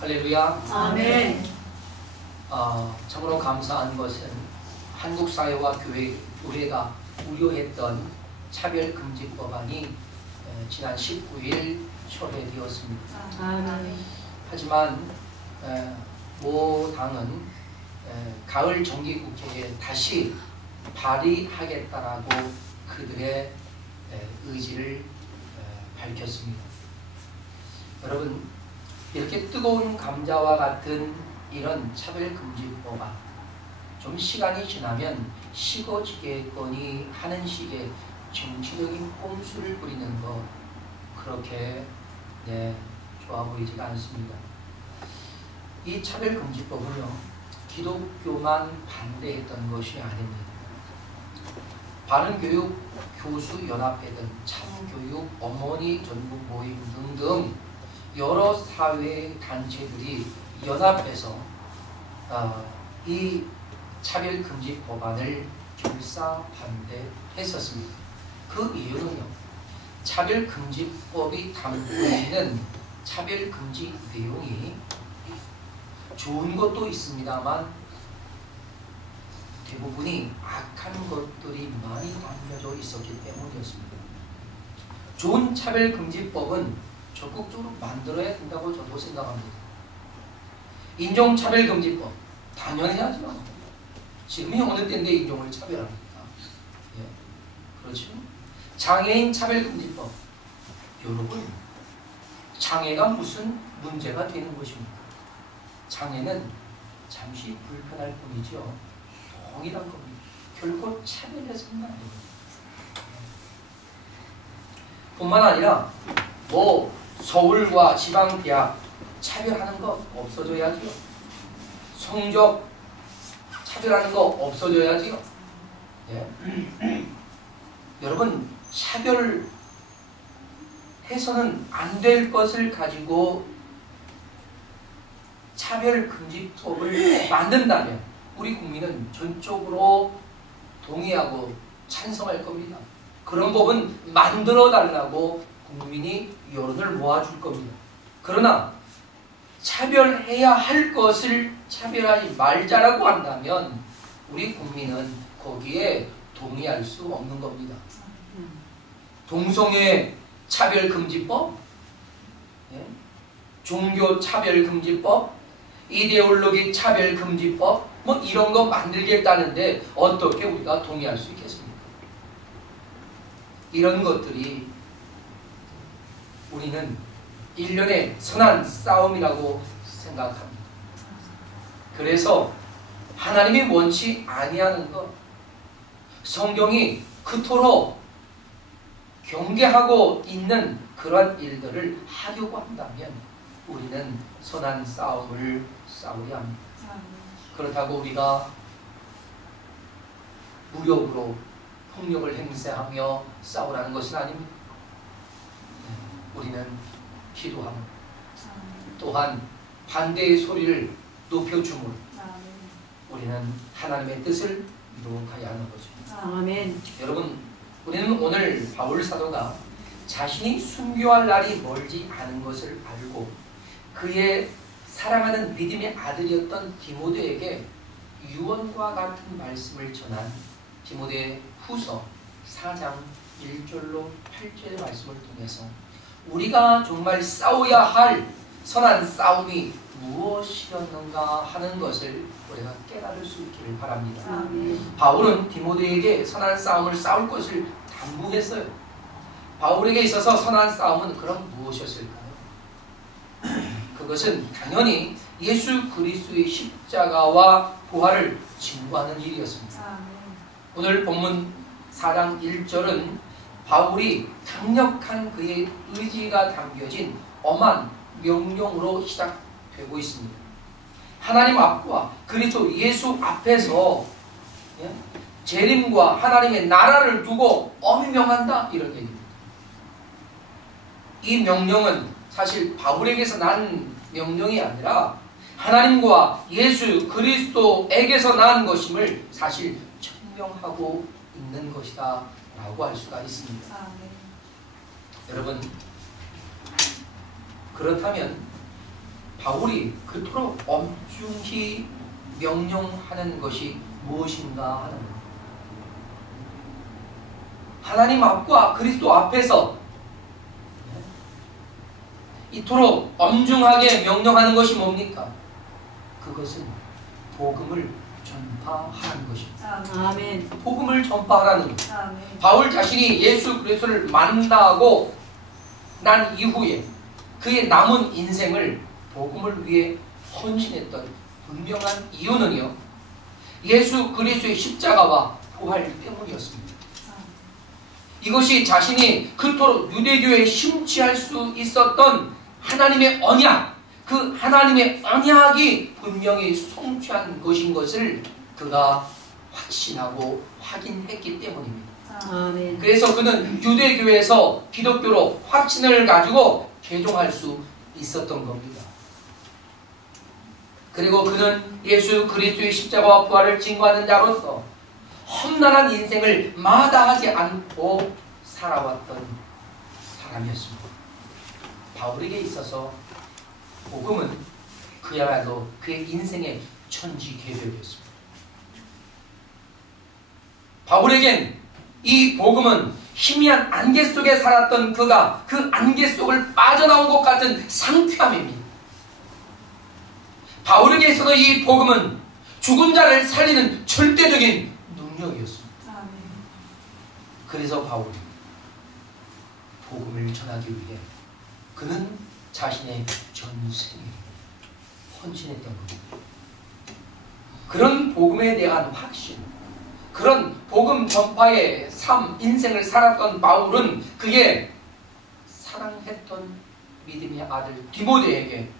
할렐루야. 아멘. 참으로 감사한 것은 한국 사회와 교회가 우려했던 차별금지법안이 지난 19일 철회되었습니다. 아멘. 하지만 모 당은 가을 정기국회에 다시 발의하겠다라고 그들의 의지를 밝혔습니다. 여러분, 이렇게 뜨거운 감자와 같은 이런 차별금지법안, 좀 시간이 지나면 식어지겠거니 하는 식의 정치적인 꼼수를 부리는 것, 그렇게 좋아 보이지가 않습니다. 이 차별금지법은요, 기독교만 반대했던 것이 아닙니다. 바른교육 교수연합회든 참교육 어머니 전국 모임 등등 여러 사회 단체들이 연합해서 이 차별금지 법안을 결사 반대했었습니다. 그 이유는요, 차별금지법이 담고 있는 차별금지 내용이 좋은 것도 있습니다만 대부분이 악한 것들이 많이 담겨져 있었기 때문이었습니다. 좋은 차별금지법은 적극적으로 만들어야 된다고 저도 생각합니다. 인종차별금지법 당연히 하죠. 지금이 어느 때인데 인종을 차별합니까? 그렇죠. 장애인 차별금지법, 여러분, 장애가 무슨 문제가 되는 것입니까? 장애는 잠시 불편할 뿐이죠. 동일한 겁니다. 결코 차별해서는 안 됩니다. 뿐만 아니라 서울과 지방대학 차별하는 거 없어져야죠. 성적 차별하는 거 없어져야죠. 여러분, 차별해서는 안 될 것을 가지고 차별금지법을 만든다면 우리 국민은 전적으로 동의하고 찬성할 겁니다. 그런 법은 만들어달라고 국민이 여론을 모아줄 겁니다. 그러나 차별해야 할 것을 차별하지 말자라고 한다면 우리 국민은 거기에 동의할 수 없는 겁니다. 동성애 차별금지법, 종교 차별금지법, 이데올로기 차별금지법, 이런 거 만들겠다는데 어떻게 우리가 동의할 수 있겠습니까? 이런 것들이 우리는 일련의 선한 싸움이라고 생각합니다. 그래서 하나님이 원치 아니하는 것, 성경이 그토록 경계하고 있는 그러한 일들을 하려고 한다면 우리는 선한 싸움을 싸워야 합니다. 그렇다고 우리가 무력으로 폭력을 행사하며 싸우라는 것은 아닙니다. 우리는 기도하며 또한 반대의 소리를 높여줌으로 우리는 하나님의 뜻을 이루어가야 하는 것입니다. 아멘. 여러분, 우리는 오늘 바울 사도가 자신이 순교할 날이 멀지 않은 것을 알고 그의 사랑하는 믿음의 아들이었던 디모데에게 유언과 같은 말씀을 전한 디모데 후서 4장 1절로 8절의 말씀을 통해서 우리가 정말 싸워야 할 선한 싸움이 무엇이었는가 하는 것을 우리가 깨달을 수 있기를 바랍니다. 아멘. 바울은 디모데에게 선한 싸움을 싸울 것을 당부했어요. 바울에게 있어서 선한 싸움은 그럼 무엇이었을까요? 그것은 당연히 예수 그리스도의 십자가와 부활을 증거하는 일이었습니다. 오늘 본문 4장 1절은 바울이 강력한 그의 의지가 담겨진 엄한 명령으로 시작되고 있습니다. 하나님 앞과 그리스도 예수 앞에서 재림과 하나님의 나라를 두고 엄히 명한다, 이런 얘기입니다. 이 명령은 사실 바울에게서 난 명령이 아니라 하나님과 예수 그리스도에게서 난 것임을 사실 증명하고 있는 것이다 라고 할 수가 있습니다. 네. 여러분, 그렇다면 바울이 그토록 엄중히 명령하는 것이 무엇인가 하는 것. 하나님 앞과 그리스도 앞에서 이토록 엄중하게 명령하는 것이 뭡니까? 그것은 복음을 전파하는 것입니다. 아멘. 복음을 전파하라는 것. 아멘. 바울 자신이 예수 그리스도를 만나고 난 이후에 그의 남은 인생을 복음을 위해 헌신했던 분명한 이유는요, 예수 그리스도의 십자가와 부활 때문이었습니다. 이것이 자신이 그토록 유대교에 심취할 수 있었던 하나님의 언약, 그 하나님의 언약이 분명히 성취한 것인 것을 그가 확신하고 확인했기 때문입니다. 아멘. 그래서 그는 유대교에서 기독교로 확신을 가지고 개종할 수 있었던 겁니다. 그리고 그는 예수 그리스도의 십자가와 부활을 증거하는 자로서 험난한 인생을 마다하지 않고 살아왔던 사람이었습니다. 바울에게 있어서 복음은 그야말로 그의 인생의 천지개벽이었습니다. 바울에겐 이 복음은 희미한 안개 속에 살았던 그가 그 안개 속을 빠져나온 것 같은 상쾌함입니다. 바울에게 있어서 이 복음은 죽은 자를 살리는 절대적인 능력이었습니다. 그래서 바울이 복음을 전하기 위해 그는 자신의 전생을 헌신했던 겁니다. 그런 복음에 대한 확신, 그런 복음 전파의 삶, 인생을 살았던 바울은 그의 사랑했던 믿음의 아들 디모데에게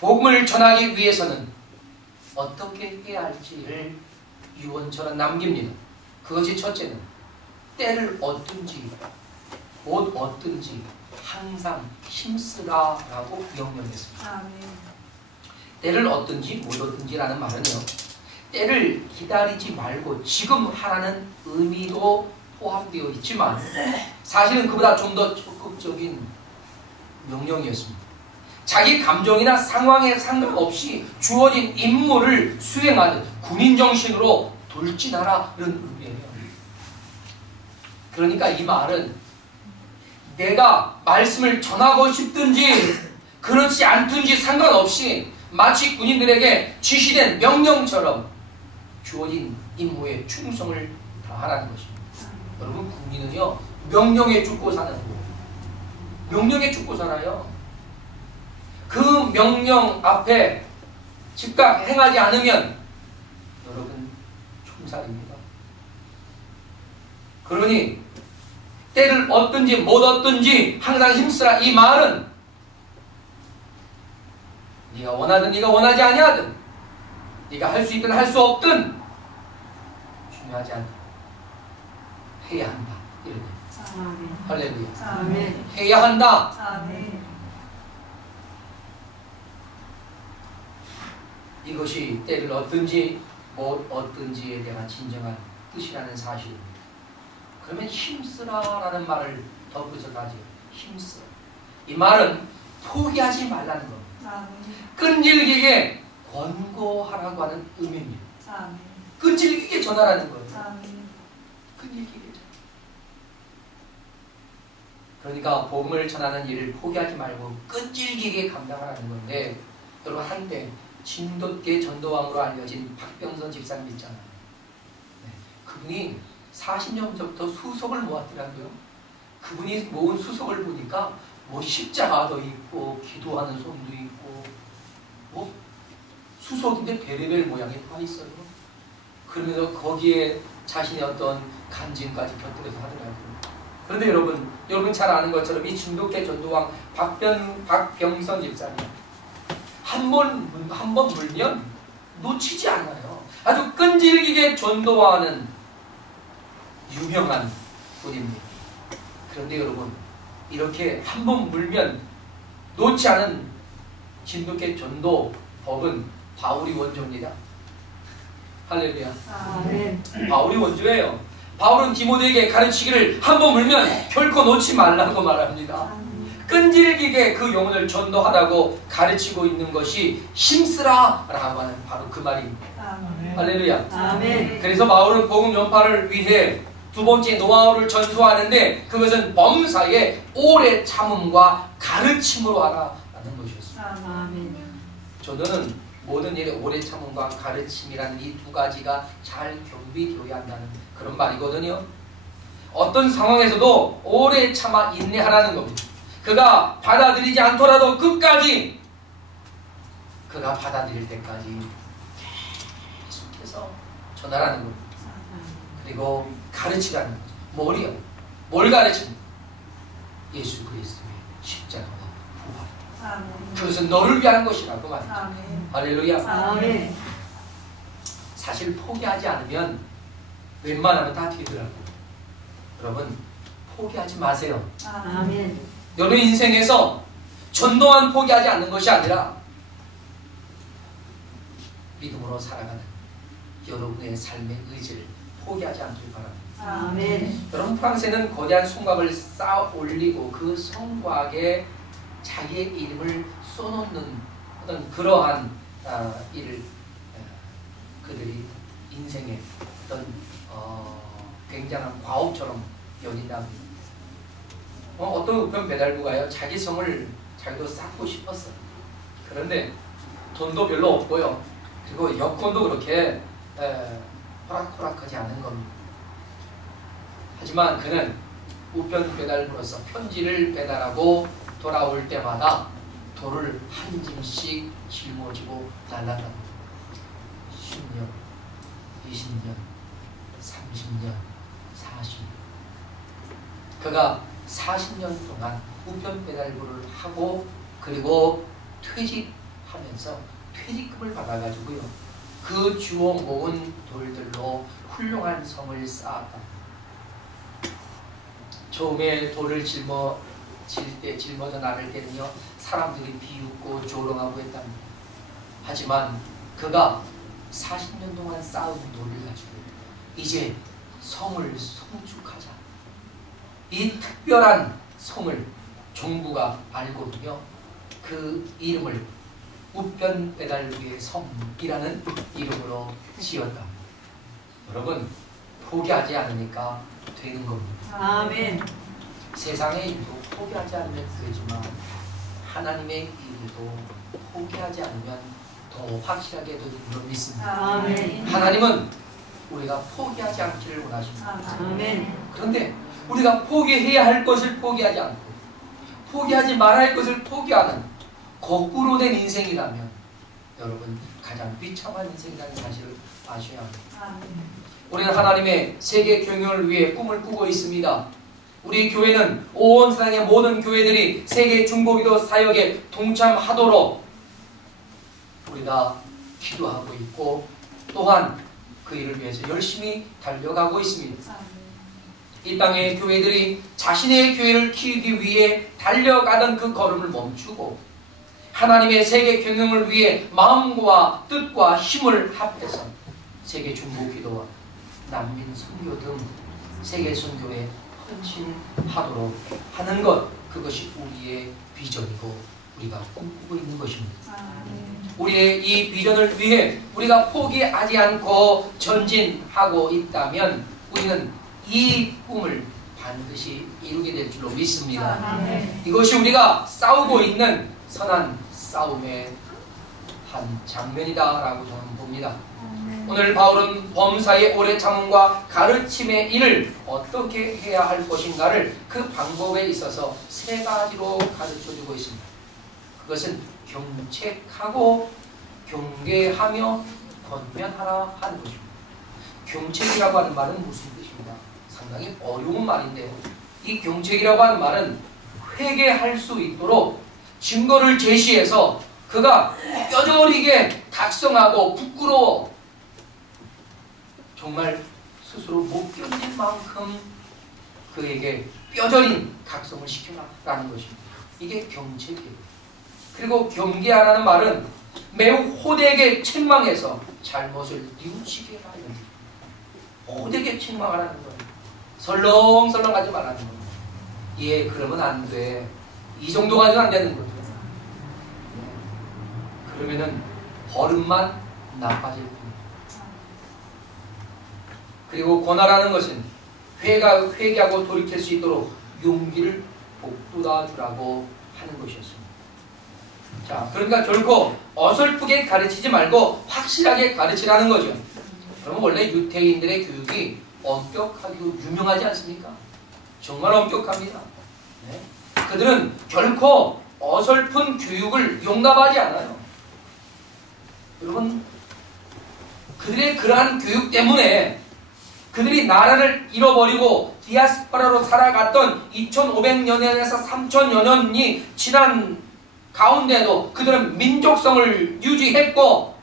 복음을 전하기 위해서는 어떻게 해야 할지를 유언처럼 남깁니다. 그것이 첫째는 때를 얻든지 못 얻든지 항상 힘쓰라라고 명령했습니다. 때를 얻든지 못 얻든지라는 말은요, 때를 기다리지 말고 지금 하라는 의미도 포함되어 있지만 사실은 그보다 좀 더 적극적인 명령이었습니다. 자기 감정이나 상황에 상관없이 주어진 임무를 수행하는 군인 정신으로 돌진하라는 의미예요. 그러니까 이 말은 내가 말씀을 전하고 싶든지 그렇지 않든지 상관없이 마치 군인들에게 지시된 명령처럼 주어진 임무에 충성을 다하라는 것입니다. 여러분, 군인은요 명령에 죽고 사는 거예요. 명령에 죽고 살아요. 그 명령 앞에 즉각 행하지 않으면 여러분 총살입니다. 그러니 때를 얻든지 못 얻든지 항상 힘쓰라, 이 말은 네가 원하든 네가 원하지 아니하든 네가 할 수 있든 할 수 없든 중요하지 않다. 해야 한다. 이런 거예요. 할렐루야. 아멘. 해야 한다. 아멘. 이것이 때를 얻든지 못 얻든지에 대한 진정한 뜻이라는 사실입니다. 그러면 힘쓰라라는 말을 덧붙여 가지고 힘쓰라. 이 말은 포기하지 말라는 겁니다. 끈질기게 권고하라고 하는 의미입니다. 끈질기게 전하라는 거예요. 끈질기게 전하. 그러니까 복음을 전하는 일을 포기하지 말고 끈질기게 감당하라는 건데, 여러분 한때 진돗개 전도왕으로 알려진 박병선 집사님 있잖아요. 네. 그분이 40년 전부터 수석을 모았더라고요. 그분이 모은 수석을 보니까 뭐 십자가도 있고 기도하는 손도 있고 뭐 수석인데 베레벨 모양이 다 있어요. 그러면서 거기에 자신의 어떤 간증까지 곁들여서 하더라고요. 그런데 여러분 잘 아는 것처럼 이 진돗개 전도왕 박병선 집사님 한 번 물면 놓치지 않아요. 아주 끈질기게 전도하는 유명한 분입니다. 그런데 여러분, 이렇게 한 번 물면 놓지 않은 진돗개 전도 법은 바울이 원조입니다. 할렐루야. 아멘. 바울이 원조예요. 바울은 디모데에게 가르치기를 한 번 물면 결코 놓지 말라고 말합니다. 끈질기게 그 영혼을 전도하라고 가르치고 있는 것이 힘쓰라 라고 하는 바로 그 말입니다. 할렐루야. 아멘. 그래서 바울은 복음 전파를 위해 두 번째 노하우를 전수하는데 그것은 범사에 오래 참음과 가르침으로 하라라는 것이었습니다. 아멘. 저는 모든 일에 오래 참음과 가르침이라는 이 두 가지가 잘 겸비되어야 한다는 그런 말이거든요. 어떤 상황에서도 오래 참아 인내하라는 겁니다. 그가 받아들이지 않더라도 끝까지 그가 받아들일 때까지 계속해서 전하라는 겁니다. 그리고 가르치라는 거죠. 뭘요? 뭘 가르칩니까? 예수 그리스도의 십자가와 부활. 그것은 너를 위한 것이라고 말이죠. 할렐루야. 아멘. 사실 포기하지 않으면 웬만하면 다 되더라고요. 여러분 포기하지 마세요. 아멘. 여러분 인생에서 전도만 포기하지 않는 것이 아니라 믿음으로 살아가는 여러분의 삶의 의지를 포기하지 않길 바랍니다. 아멘. 여러분 프랑스에는 거대한 성곽을 쌓아 올리고 그 성곽에 자기의 이름을 써놓는 어떤 그러한 일을 그들이 인생의 어떤 굉장한 과업처럼 여긴다 합니다. 어떤 우편 배달부가요 자기 성을 자기도 쌓고 싶었어요. 그런데 돈도 별로 없고요. 그리고 여건도 그렇게 호락호락하지 않은 겁니다. 하지만 그는 우편 배달부로서 편지를 배달하고 돌아올 때마다 돌을 한 짐씩 짊어지고 날아갑니다. 10년, 20년, 30년, 40년. 그가 40년 동안 우편 배달부를 하고 그리고 퇴직하면서 퇴직금을 받아가지고요. 그 주워 모은 돌들로 훌륭한 성을 쌓았다. 처음에 돌을 짊어져 나를 때는요 사람들이 비웃고 조롱하고 했답니다. 하지만 그가 40년 동안 쌓은 돌을 가지고 이제 성을 성축하자. 이 특별한 성을 정부가 알거든요. 그 이름을 우편 배달부의 성이라는 이름으로 지었다. 여러분 포기하지 않으니까 되는 겁니다. 아멘. 세상의 일도 포기하지 않으면 되지만 하나님의 일도 포기하지 않으면 더 확실하게 되는 줄 믿습니다. 아멘. 하나님은 우리가 포기하지 않기를 원하십니다. 아멘. 그런데 우리가 포기해야 할 것을 포기하지 않고 포기하지 말아야 할 것을 포기하는 거꾸로 된 인생이라면 여러분 가장 비참한 인생이라는 사실을 아셔야 합니다. 우리는 하나님의 세계 경영을 위해 꿈을 꾸고 있습니다. 우리 교회는 온 세상의 모든 교회들이 세계 중보기도 사역에 동참하도록 우리가 기도하고 있고 또한 그 일을 위해서 열심히 달려가고 있습니다. 이 땅의 교회들이 자신의 교회를 키우기 위해 달려가던 그 걸음을 멈추고 하나님의 세계 경영을 위해 마음과 뜻과 힘을 합해서 세계 중보기도와 난민 선교 등 세계 선교에 헌신하도록 하는 것, 그것이 우리의 비전이고 우리가 꿈꾸고 있는 것입니다. 우리의 이 비전을 위해 우리가 포기하지 않고 전진하고 있다면 우리는 이 꿈을 반드시 이루게 될 줄로 믿습니다. 이것이 우리가 싸우고 있는 선한 싸움의 한 장면이다라고 저는 봅니다. 오늘 바울은 범사의 오래 참음과 가르침의 일을 어떻게 해야 할 것인가를 그 방법에 있어서 세 가지로 가르쳐주고 있습니다. 그것은 경책하고 경계하며 권면하라 하는 것입니다. 경책이라고 하는 말은 무슨 뜻입니다? 상당히 어려운 말인데요. 이 경책이라고 하는 말은 회개할 수 있도록 증거를 제시해서 그가 뼈저리게 각성하고 부끄러워 정말 스스로 못 견딜 만큼 그에게 뼈저린 각성을 시켜라라는 것입니다. 이게 경책이에요. 그리고 경계하라는 말은 매우 호되게 책망해서 잘못을 뉘우치게 하는 거예요. 호되게 책망하라는 거예요. 설렁설렁 하지 말라는 거예요. 예, 그러면 안 돼. 이 정도 가지고 안 되는 거죠. 그러면은 버릇만 나빠질 뿐이에요. 그리고 권하라는 것은 회개하고 돌이킬 수 있도록 용기를 북돋아 주라고 하는 것이었습니다. 자, 그러니까 결코 어설프게 가르치지 말고 확실하게 가르치라는 거죠. 그러면 원래 유대인들의 교육이 엄격하고 유명하지 않습니까? 정말 엄격합니다. 네. 그들은 결코 어설픈 교육을 용납하지 않아요. 여러분, 그들의 그러한 교육 때문에 그들이 나라를 잃어버리고 디아스포라로 살아갔던 2500년에서 3000여 년이 지난 가운데도 그들은 민족성을 유지했고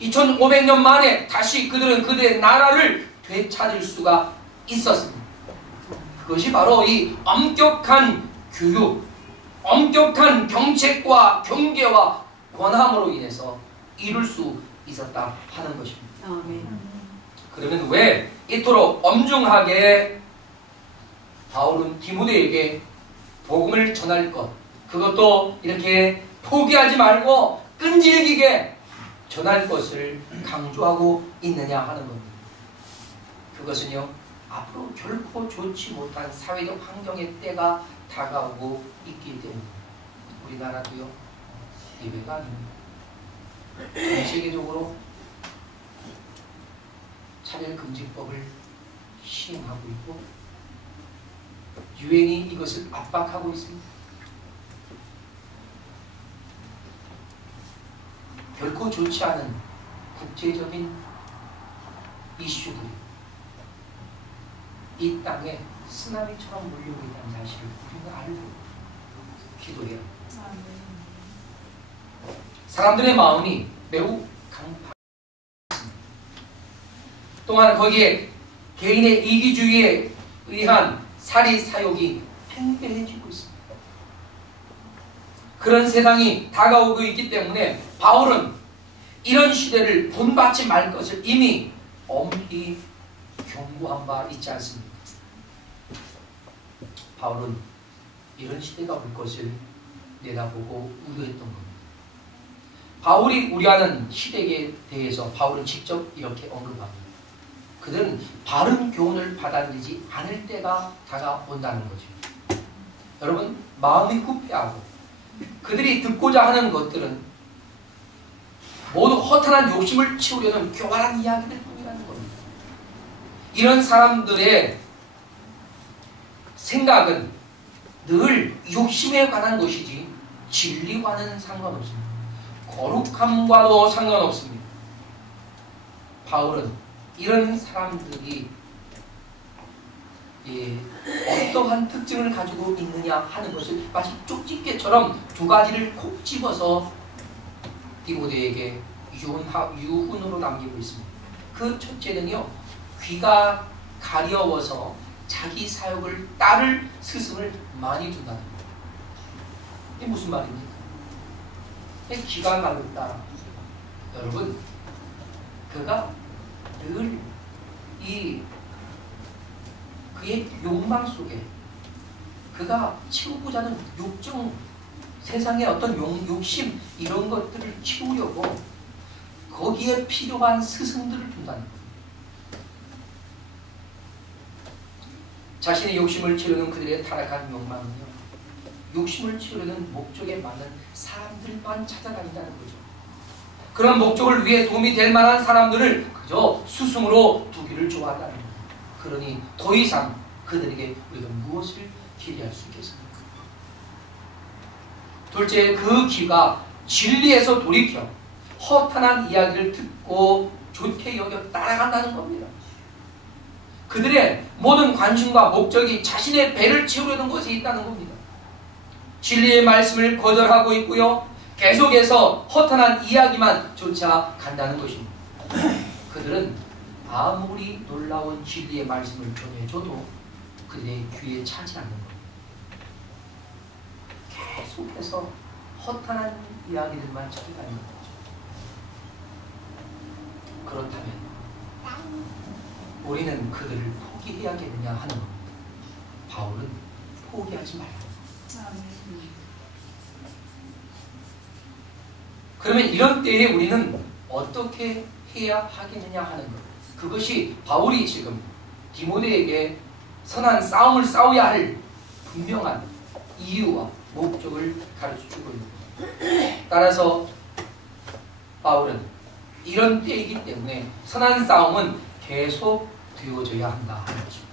2500년 만에 다시 그들은 그들의 나라를 되찾을 수가 있었습니다. 그것이 바로 이 엄격한 교육, 엄격한 정책과 경계와 권함으로 인해서 이룰 수 있었다 하는 것입니다. 아멘. 그러면 왜 이토록 엄중하게 바울은 디모데에게 복음을 전할 것, 그것도 이렇게 포기하지 말고 끈질기게 전할 것을 강조하고 있느냐 하는 겁니다. 그것은요, 앞으로 결코 좋지 못한 사회적 환경의 때가 다가오고 있기 때문에 우리나라도요, 예외가 아닙니다. 전 세계적으로 차별금지법을 시행하고 있고 유엔이 이것을 압박하고 있습니다. 결코 좋지 않은 국제적인 이슈들이 이 땅에 쓰나미처럼 몰려오고 있다는 사실을 우리는 알고 기도해야 합니다. 사람들의 마음이 매우 강팍합니다. 또한 거기에 개인의 이기주의에 의한 살이 사욕이 팽배해지고 있습니다. 그런 세상이 다가오고 있기 때문에 바울은 이런 시대를 본받지 말 것을 이미 엄히 경고한 바 있지 않습니까? 바울은 이런 시대가 올 것을 내다보고 우려했던 겁니다. 바울이 우려하는 시대에 대해서 바울은 직접 이렇게 언급합니다. 그들은 바른 교훈을 받아들이지 않을 때가 다가온다는 거죠. 여러분, 마음이 후패하고 그들이 듣고자 하는 것들은 모두 허탄한 욕심을 채우려는 교활한 이야기들 뿐이라는 겁니다. 이런 사람들의 생각은 늘 욕심에 관한 것이지 진리와는 상관없습니다. 거룩함과도 상관없습니다. 바울은 이런 사람들이 어떠한 특징을 가지고 있느냐 하는 것을 마치 쪽집게처럼 두 가지를 콕 집어서 디모데에게 유훈으로 남기고 있습니다. 그 첫째는요, 귀가 가려워서 자기 사욕을 따를 스승을 많이 둔다는 거예요. 이게 무슨 말입니까? 귀가 가렵다. 여러분, 그가 늘 그의 욕망 속에 그가 채우고자 하는 욕정, 세상의 어떤 욕심 이런 것들을 채우려고 거기에 필요한 스승들을 둔다는 거예요. 자신의 욕심을 채우는 그들의 타락한 욕망은요, 욕심을 채우려는 목적에 맞는 사람들만 찾아다닌다는 거죠. 그런 목적을 위해 도움이 될 만한 사람들을 그저 스승으로 두기를 좋아한다는 거예요. 그러니 더 이상 그들에게 우리가 무엇을 기대할 수 있겠습니까? 둘째, 그 귀가 진리에서 돌이켜 허탄한 이야기를 듣고 좋게 여겨 따라간다는 겁니다. 그들의 모든 관심과 목적이 자신의 배를 채우려는 것이 있다는 겁니다. 진리의 말씀을 거절하고 있고요, 계속해서 허탄한 이야기만 쫓아간다는 것입니다. 그들은 아무리 놀라운 진리의 말씀을 전해줘도 그들의 귀에 차지 않는 겁니다. 계속해서 허탄한 이야기들만 찾아다니는 거죠. 그렇다면 우리는 그들을 포기해야겠느냐 하는 겁니다. 바울은 포기하지 말라. 그러면 이런 때에 우리는 어떻게 해야 하겠느냐 하는 것. 그것이 바울이 지금 디모데에게 선한 싸움을 싸워야 할 분명한 이유와 목적을 가르쳐주고 있는 겁니다. 따라서 바울은 이런 때이기 때문에 선한 싸움은 계속 되어져야 한다 하는 것입니다.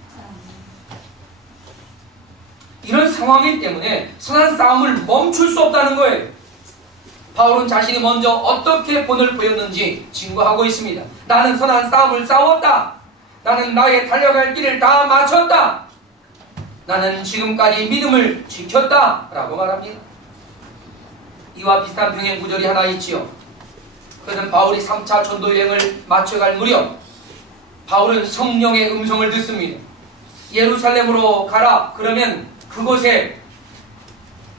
이런 상황이기 때문에 선한 싸움을 멈출 수 없다는 거예요. 바울은 자신이 먼저 어떻게 본을 보였는지 증거하고 있습니다. 나는 선한 싸움을 싸웠다. 나는 나의 달려갈 길을 다 마쳤다. 나는 지금까지 믿음을 지켰다 라고 말합니다. 이와 비슷한 병행 구절이 하나 있지요. 그는 바울이 3차 전도여행을 마쳐갈 무렵 바울은 성령의 음성을 듣습니다. 예루살렘으로 가라. 그러면 그곳에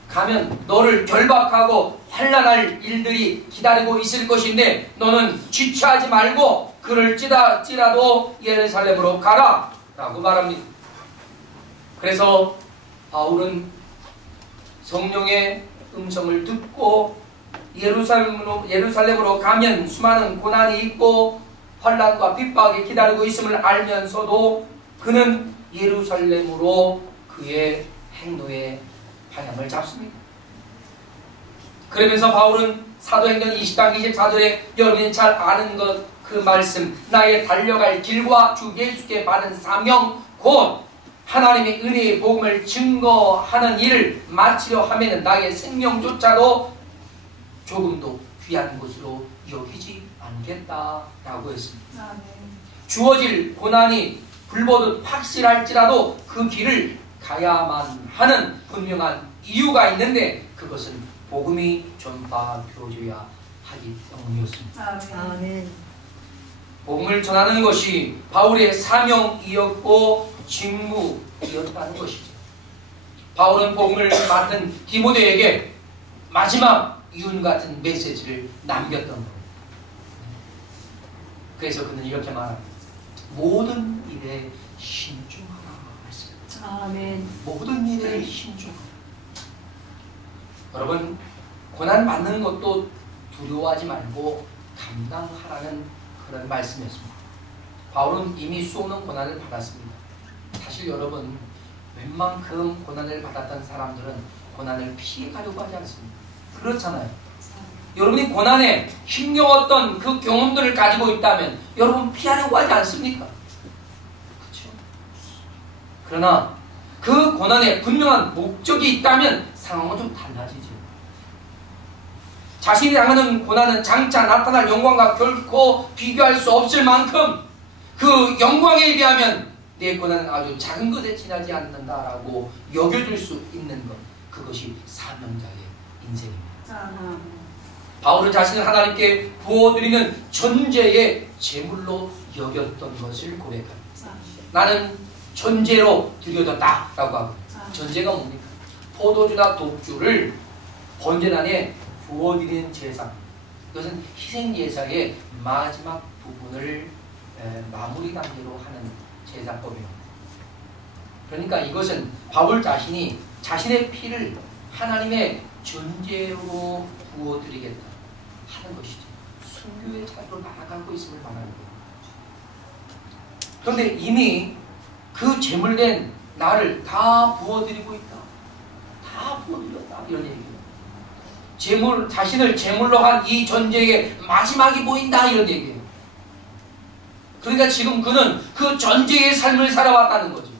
가면 너를 결박하고 환난할 일들이 기다리고 있을 것인데 너는 지체하지 말고 그럴지라도 예루살렘으로 가라 라고 말합니다. 그래서 바울은 성령의 음성을 듣고 예루살렘으로 가면 수많은 고난이 있고 환난과 핍박이 기다리고 있음을 알면서도 그는 예루살렘으로 그의 행로의 방향을 잡습니다. 그러면서 바울은 사도행전 20장 24절에 여러분이 잘 아는 그 말씀, 나의 달려갈 길과 주 예수께 받은 사명 곧 하나님의 은혜의 복음을 증거하는 일을 마치려 하면 나의 생명조차도 조금도 귀한 것으로 여기지 않겠다라고 했습니다. 주어질 고난이 불보듯 확실할지라도 그 길을 가야만 하는 분명한 이유가 있는데 그것은 복음이 전파되어져야 하기 때문이었습니다. 아멘. 복음을 전하는 것이 바울의 사명이었고 직무이었다는 것이죠. 바울은 복음을 맡은 디모데에게 마지막 윤 같은 메시지를 남겼던 겁니다. 그래서 그는 이렇게 말합니다. 모든 일에 신중하라 했습니다. 아멘. 모든 일에 신중하라. 여러분, 고난 받는 것도 두려워하지 말고 감당하라는 그런 말씀이었습니다. 바울은 이미 수없는 고난을 받았습니다. 사실 여러분, 웬만큼 고난을 받았던 사람들은 고난을 피해가려고 하지 않습니다. 그렇잖아요. 여러분이 고난에 힘겨웠던 그 경험들을 가지고 있다면 여러분 피하려고 하지 않습니까? 그렇죠? 그러나 그 고난에 분명한 목적이 있다면 상황은 좀 달라지죠. 자신이 당하는 고난은 장차 나타날 영광과 결코 비교할 수 없을 만큼 그 영광에 비하면 내 고난은 아주 작은 것에 지나지 않는다라고 여겨줄 수 있는 것, 그것이 사명자의 인생입니다. 바울은 자신을 하나님께 부어드리는 전제의 제물로 여겼던 것을 고백합니다. 나는 전제로 드려졌다라고 하고, 전제가 뭡니까? 포도주나 독주를 번제단에 부어드리는 제사. 이것은 희생제사의 마지막 부분을 마무리 단계로 하는 제사법입니다. 그러니까 이것은 바울 자신이 자신의 피를 하나님의 전제로 부어드리겠다 하는 것이죠. 순교의 자리로 나아가고 있음을 말하는 거예요. 그런데 이미 그 제물된 나를 다 부어드리고 있다. 다 부어드렸다. 이런 얘기예요. 자신을 제물로 한 이 전제의 마지막이 보인다. 이런 얘기예요. 그러니까 지금 그는 그 전제의 삶을 살아왔다는 거죠.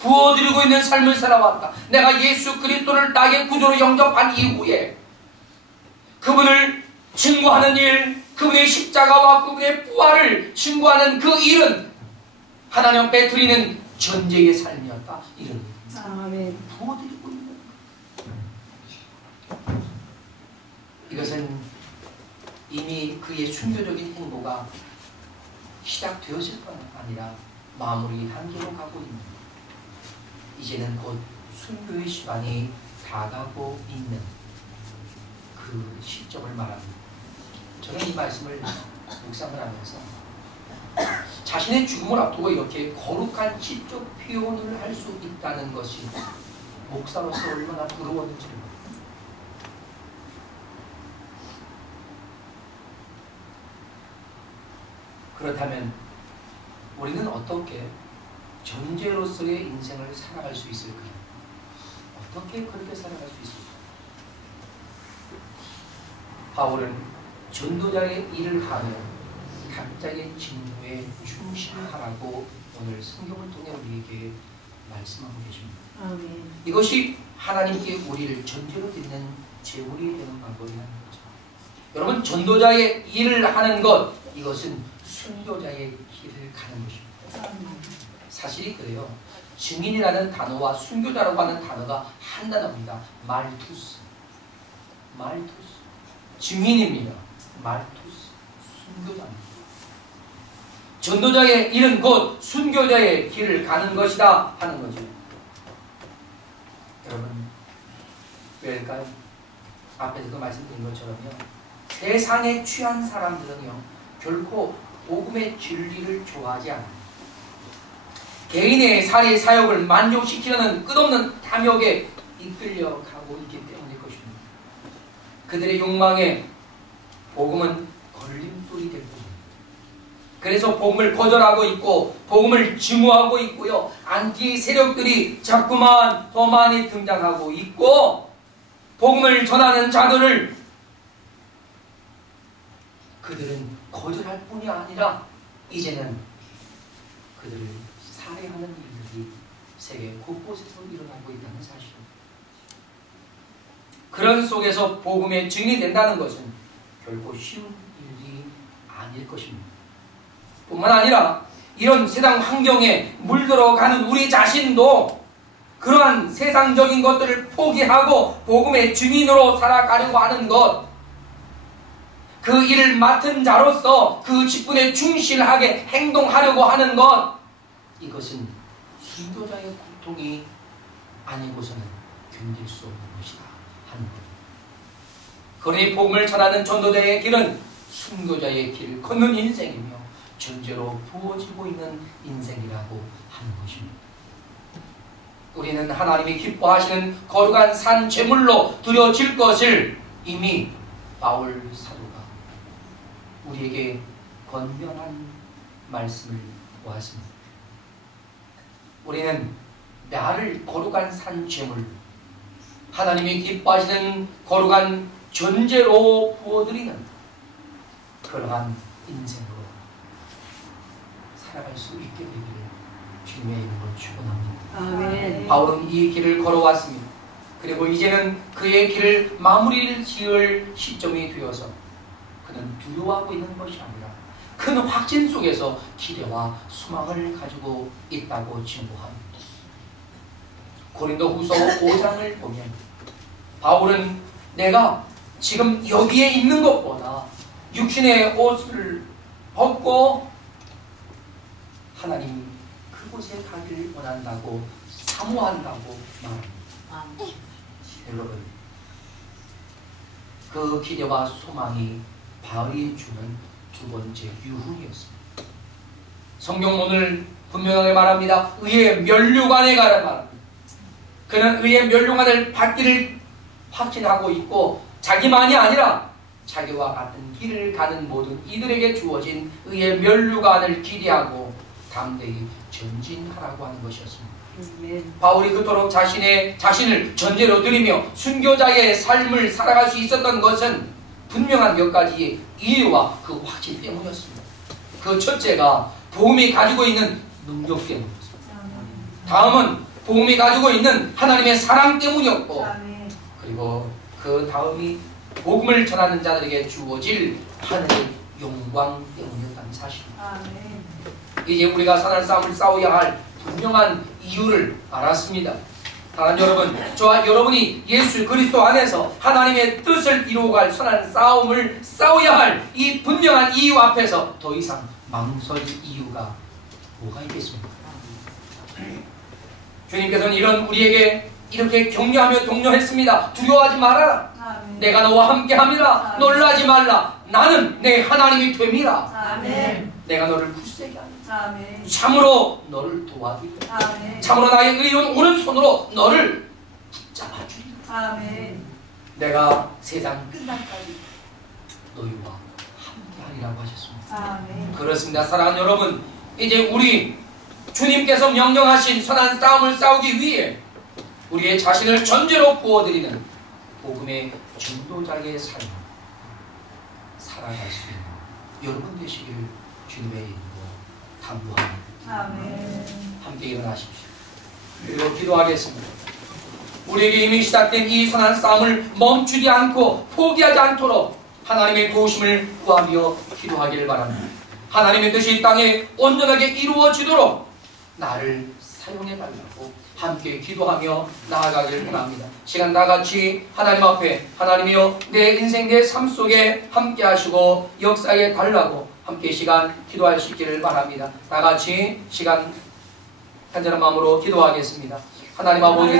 부어드리고 있는 삶을 살아왔다. 내가 예수 그리스도를 나의 구조로 영접한 이후에 그분을 증거하는 일, 그분의 십자가와 그분의 부활을 증거하는 그 일은 하나님 앞에 드리는 전제의 삶이었다. 이런 아멘. 부어드리고 있는 이것은 이미 그의 순교적인 행보가 시작되었을 뿐 아니라 마무리 단계로 가고 있는, 이제는 곧 순교의 시간이 다가고 있는 그 시점을 말합니다. 저는 이 말씀을 묵상을 하면서 자신의 죽음을 앞두고 이렇게 거룩한 시적 표현을 할 수 있다는 것이 목사로서 얼마나 부러웠는지 모릅니다. 그렇다면 우리는 어떻게 존재로서의 인생을 살아갈 수 있을까요? 어떻게 그렇게 살아갈 수 있을까요? 바울은 전도자의 일을 하며 각자의 직무에 충실하라고 오늘 성경을 통해 우리에게 말씀하고 계십니다. 아멘. 이것이 하나님께 우리를 전제로 드리는 제물이 되는 방법이라는 거죠. 여러분, 전도자의 일을 하는 것, 이것은 순교자의 길을 가는 것입니다. 사실이 그래요. 증인이라는 단어와 순교자라고 하는 단어가 한 단어입니다. 말투스. 증인입니다. 말투스. 순교자입니다. 전도자의 일은 곧 순교자의 길을 가는 것이다 하는 거죠. 여러분, 왜일까요? 앞에서도 말씀드린 것처럼요, 세상에 취한 사람들은요 결코 복음의 진리를 좋아하지 않아요. 개인의 살이 사역을 만족시키려는 끝없는 탐욕에 이끌려가고 있기 때문일 것입니다. 그들의 욕망에 복음은 걸림돌이 될 것입니다. 그래서 복음을 거절하고 있고 복음을 증오하고 있고요, 안티 세력들이 자꾸만 더 많이 등장하고 있고, 복음을 전하는 자들을 그들은 거절할 뿐이 아니라 이제는 그들을 살해하는 일들이 세계 곳곳에서 일어나고 있다는 사실입니다. 그런 속에서 복음의 증인이 된다는 것은 결코 쉬운 일이 아닐 것입니다. 뿐만 아니라 이런 세상 환경에 물들어가는 우리 자신도 그러한 세상적인 것들을 포기하고 복음의 증인으로 살아가려고 하는 것, 그 일을 맡은 자로서 그 직분에 충실하게 행동하려고 하는 것, 이것은 순교자의 고통이 아니고서는 견딜 수 없는 것이다 하는 것. 그러니 복음을 전하는 전도자의 길은 순교자의 길을 걷는 인생이며 전제로 부어지고 있는 인생이라고 하는 것입니다. 우리는 하나님이 기뻐하시는 거룩한 산 제물로 드려질 것을 이미 바울 사도가 우리에게 권면한 말씀을 보았습니다. 우리는 나를 거룩한 산 제물, 하나님이 기뻐하시는 거룩한 전제로 부어드리는 그러한 인생으로 살아갈 수 있게 되기를 주님의 이름으로 축원합니다. 아멘. 바울은 이 길을 걸어왔습니다. 그리고 이제는 그의 길을 마무리를 지을 시점이 되어서 그는 두려워하고 있는 것이 아니라 큰 확신 속에서 기대와 소망을 가지고 있다고 증거합니다. 고린도후서 5장을 보면 바울은 내가 지금 여기에 있는 것보다 육신의 옷을 벗고 하나님 그곳에 가기를 원한다고 사모한다고 말합니다. 여러분, 그 기대와 소망이 바울이 주는 두 번째 유흥이었습니다. 성경 오늘 분명하게 말합니다. 의의 면류관에 가라 말합니다. 그는 의의 면류관을 받기를 확신하고 있고 자기만이 아니라 자기와 같은 길을 가는 모든 이들에게 주어진 의의 면류관을 기대하고 담대히 전진하라고 하는 것이었습니다. 바울이 그토록 자신을 전제로 드리며 순교자의 삶을 살아갈 수 있었던 것은 분명한 몇 가지의 이유와 그 확신 때문이었습니다. 그 첫째가 복음이 가지고 있는 능력 때문이었습니다. 다음은 복음이 가지고 있는 하나님의 사랑 때문이었고, 그리고 그 다음이 복음을 전하는 자들에게 주어질 하늘의 영광 때문이었다는 사실입니다. 이제 우리가 선한 싸움을 싸워야 할 분명한 이유를 알았습니다. 사랑하는 여러분, 저와 여러분이 예수 그리스도 안에서 하나님의 뜻을 이루어갈 선한 싸움을 싸워야 할 이 분명한 이유 앞에서 더 이상 망설일 이유가 뭐가 있겠습니까? 주님께서는 이런 우리에게 이렇게 격려하며 독려했습니다. 두려워하지 말아라. 아멘. 내가 너와 함께함이라. 아멘. 놀라지 말라. 나는 내 하나님이 됨이라. 아멘. 내가 너를 굳세게 하리라. 아멘. 참으로 너를 도와주리라. 아멘. 참으로 나의 의로운 오른손으로 너를 아멘. 내가 세상 끝날까지 너희와 함께하리라고 하셨습니다. 아멘. 그렇습니다. 사랑하는 여러분, 이제 우리 주님께서 명령하신 선한 싸움을 싸우기 위해 우리의 자신을 전제로 부어드리는 복음의 전도자의 삶 살아갈 수 있는 여러분 되시기를 주님의 이름으로 당부합니다. 아멘. 함께 일어나십시오. 그리고 기도하겠습니다. 우리에게 이미 시작된 이 선한 싸움을 멈추지 않고 포기하지 않도록 하나님의 도우심을 구하며 기도하기를 바랍니다. 하나님의 뜻이 이 땅에 온전하게 이루어지도록 나를 사용해달라고 함께 기도하며 나아가기를 원합니다. 시간 다같이 하나님 앞에 하나님이여 내 인생 내 삶 속에 함께 하시고 역사해 달라고 함께 시간 기도할 수 있기를 바랍니다. 다같이 시간 간절한 마음으로 기도하겠습니다. 하나님 아버지,